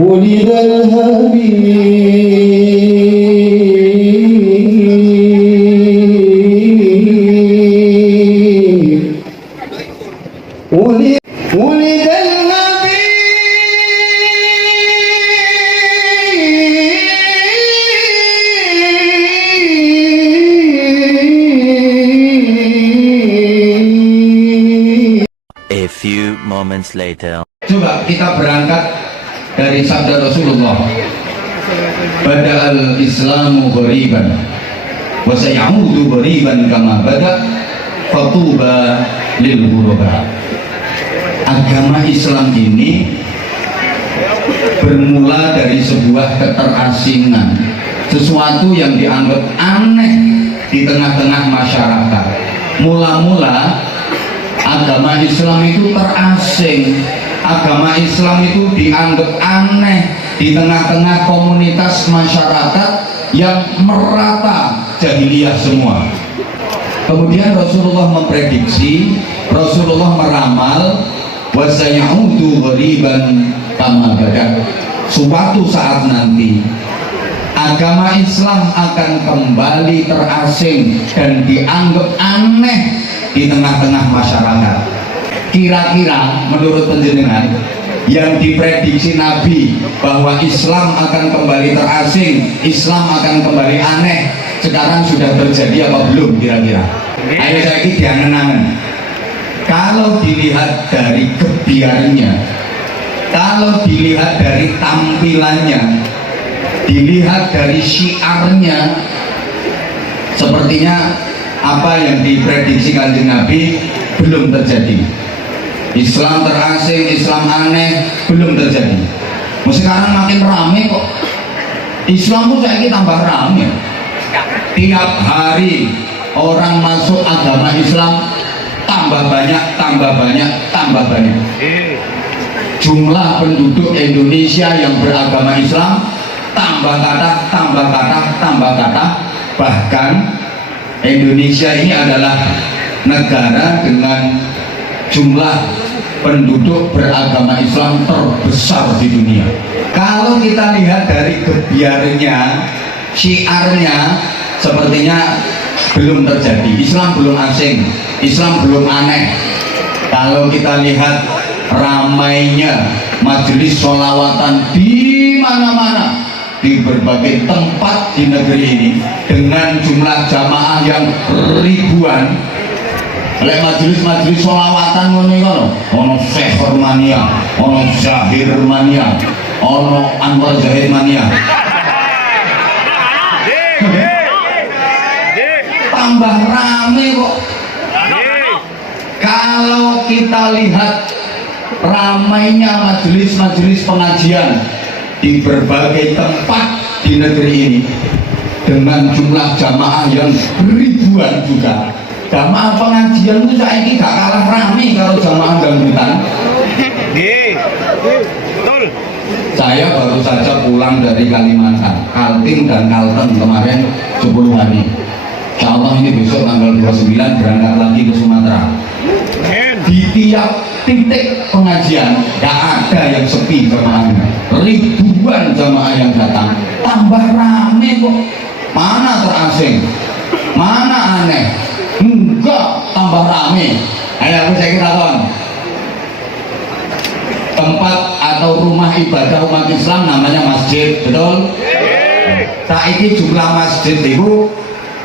ولد الحبيب ولد الحبيب. A few moments later. Coba kita berangkat dari sabda Rasulullah, bada'al islamu ghariban wa sayaudu ghariban kama bada' fatuba lil ghuraba. Agama Islam ini bermula dari sebuah keterasingan, sesuatu yang dianggap aneh di tengah-tengah masyarakat. Mula-mula agama Islam itu terasing, agama Islam itu dianggap aneh di tengah-tengah komunitas masyarakat yang merata jahiliyah semua. Kemudian Rasulullah memprediksi, Rasulullah meramal, wa sayaudu ghariban kama bada'. Suatu saat nanti agama Islam akan kembali terasing dan dianggap aneh di tengah-tengah masyarakat. Kira-kira menurut penjenengan yang diprediksi Nabi bahwa Islam akan kembali terasing, Islam akan kembali aneh, sekarang sudah terjadi apa belum kira-kira? Ayo saya ini diangen-angen. Kalau dilihat dari kebiarnya, kalau dilihat dari tampilannya, dilihat dari syiarnya, sepertinya apa yang diprediksi Kanjeng Nabi belum terjadi. Islam terasing, Islam aneh belum terjadi. Sekarang makin rame kok. Islam pun saya tambah rame. Tiap hari orang masuk agama Islam tambah banyak, tambah banyak, tambah banyak. Jumlah penduduk Indonesia yang beragama Islam tambah kata, tambah kata, tambah kata. Bahkan Indonesia ini adalah negara dengan jumlah penduduk beragama Islam terbesar di dunia. Kalau kita lihat dari gebiarnya, syiarnya, sepertinya belum terjadi. Islam belum asing, Islam belum aneh. Kalau kita lihat ramainya majelis sholawatan di mana-mana, di berbagai tempat di negeri ini, dengan jumlah jamaah yang ribuan. Oleh majelis-majelis sholawatan ono Syekh Mania, ono Zahir Mania, ono Anwar Zahid Mania. Tambah rame kok. Kalau kita lihat ramainya majelis-majelis pengajian di berbagai tempat di negeri ini, dengan jumlah jamaah yang ribuan juga. Jamaah pengajian itu saya ini gak kalah rame kalau jamaah dangdutan. Betul. Saya baru saja pulang dari Kalimantan, Kaltim dan Kalteng kemarin 10 hari. Insya Allah ini besok tanggal 29 berangkat lagi ke Sumatera. Di tiap titik pengajian gak ada yang sepi jamaahnya. Ribuan jamaah yang datang, tambah rame kok. Mana terasing, mana aneh? Enggak, tambah rame. Ayo aku saya kira kon. Tempat atau rumah ibadah umat Islam namanya masjid, betul? Saiki jumlah masjid itu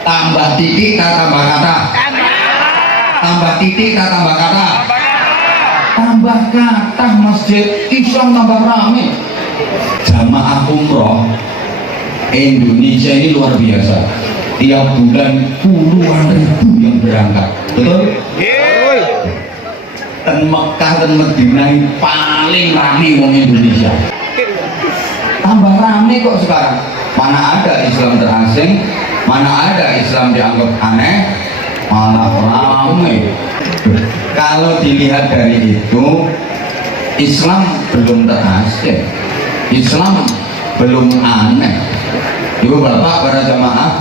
tambah titik tambah kata. Tambah titik tambah kata. Tambah kata masjid Islam tambah rame. Jamaah umroh Indonesia ini luar biasa. Tiap bulan puluhan ribu yang berangkat, betul? Dan Mekah dan Madinah paling rame wong Indonesia. Tambah rame kok sekarang. Mana ada Islam terasing, mana ada Islam dianggap aneh, malah rame. Kalau dilihat dari itu, Islam belum terasing, Islam belum aneh. Ibu bapak para jamaah,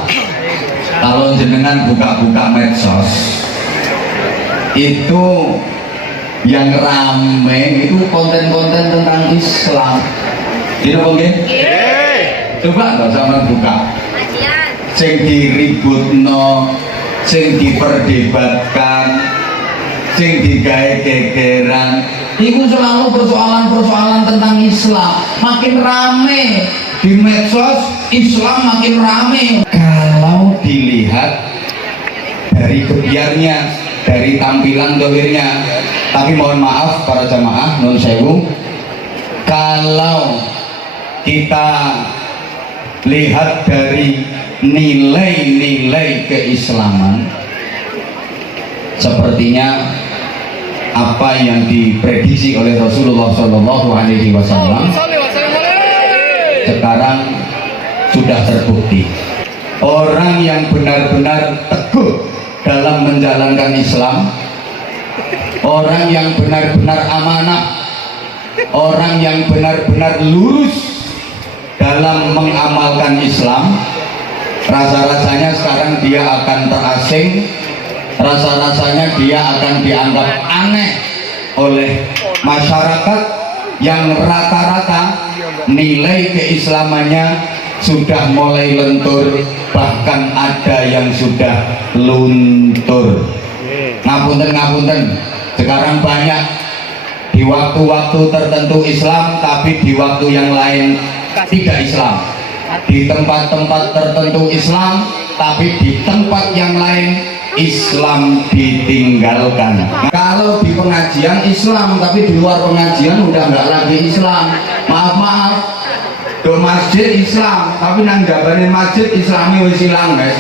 kalau jenengan buka-buka medsos itu yang rame itu konten-konten tentang Islam. Ini apa nggih? Coba nggak sama buka. Sing diributno, sing diperdebatkan, sing digawe gegeran, itu selalu persoalan-persoalan tentang Islam. Makin rame di medsos, Islam makin rame. Kalau dilihat dari kebiarnya, dari tampilan dohirnya, tapi mohon maaf para jamaah non sewu, kalau kita lihat dari nilai-nilai keislaman, sepertinya apa yang diprediksi oleh Rasulullah SAW sekarang sudah terbukti. Orang yang benar-benar teguh dalam menjalankan Islam, orang yang benar-benar amanah, orang yang benar-benar lurus dalam mengamalkan Islam, rasa-rasanya sekarang dia akan terasing, rasa-rasanya dia akan dianggap aneh oleh masyarakat yang rata-rata nilai keislamannya sudah mulai lentur, bahkan ada yang sudah luntur. Ngapunten, sekarang banyak di waktu-waktu tertentu Islam, tapi di waktu yang lain tidak Islam. Di tempat-tempat tertentu Islam, tapi di tempat yang lain Islam ditinggalkan. Kalau di pengajian Islam, tapi di luar pengajian udah nggak lagi Islam. Maaf, do masjid Islam, tapi nang jabane masjid Islami wis ilang, guys.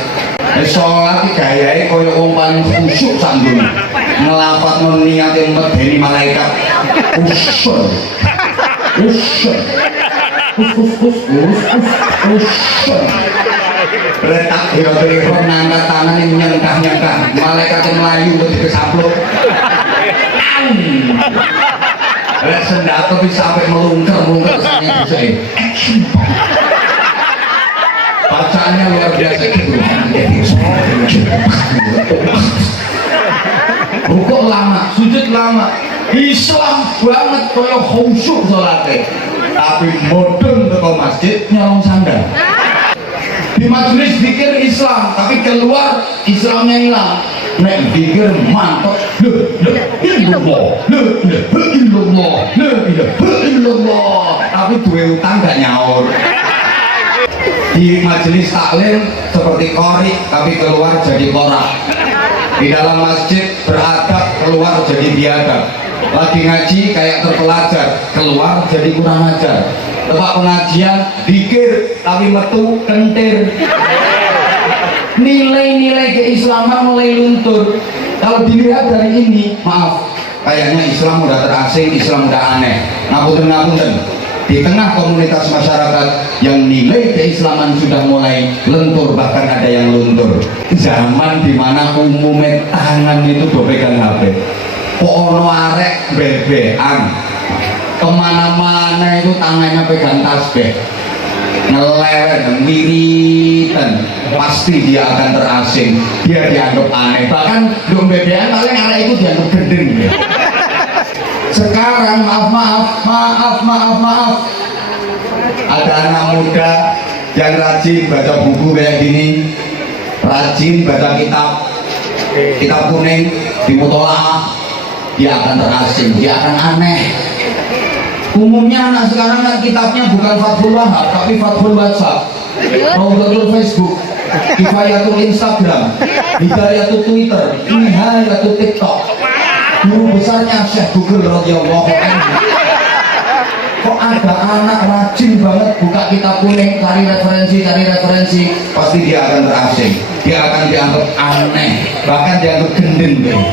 Sholat gayae koyo wong paling khusyuk sak donya. Ngelafadzno niate medeni malaikat. Usul. Letak hero-hero ngangkat tangan yang nyengkah-nyengkah, malaikat melayu untuk dikesaplok. Lek sendato bisa sampai melungker sana bisa. Bacaannya luar biasa gitu. Rukuk lama, sujud lama, Islam banget koyo khusyuk sholatnya. Tapi modern ke masjid nyolong sandal. Di majelis zikir Islam, tapi keluar Islamnya hilang. Nek zikir mantap, illallah, tapi dua utang gak nyaur. Di majelis taklim seperti qori, tapi keluar jadi korak. Di dalam masjid beradab, keluar jadi biadab. Lagi ngaji kayak terpelajar, keluar jadi kurang ajar. Tempat pengajian dikir tapi metu kentir. Nilai-nilai keislaman mulai luntur. Kalau dilihat dari ini, maaf, kayaknya Islam udah terasing, Islam udah aneh. Ngapunten, di tengah komunitas masyarakat yang nilai keislaman sudah mulai lentur, bahkan ada yang luntur. Zaman dimana umumnya tangan itu pegang HP, ono arek bebean, kemana-mana itu tangannya pegang tasbih, ngelewet, wiritan, pasti dia akan terasing, dia dianggap aneh. Bahkan dong bebean paling arek itu dianggap gendeng. Sekarang maaf, ada anak muda yang rajin baca buku kayak gini, rajin baca kitab kuning di mutolaah, dia akan terasing, dia akan aneh. Umumnya anak sekarang kan kitabnya bukan Fathul Wahab, tapi Fathul WhatsApp, Rawdatul Facebook, Kifayatul Instagram, Hidayatul Twitter, Nihayatul TikTok. Guru besarnya Syekh Google radhiyallahu anhu. Kok ada anak rajin banget buka kitab kuning, cari referensi, pasti dia akan terasing, dia akan dianggap aneh, bahkan dianggap gendeng.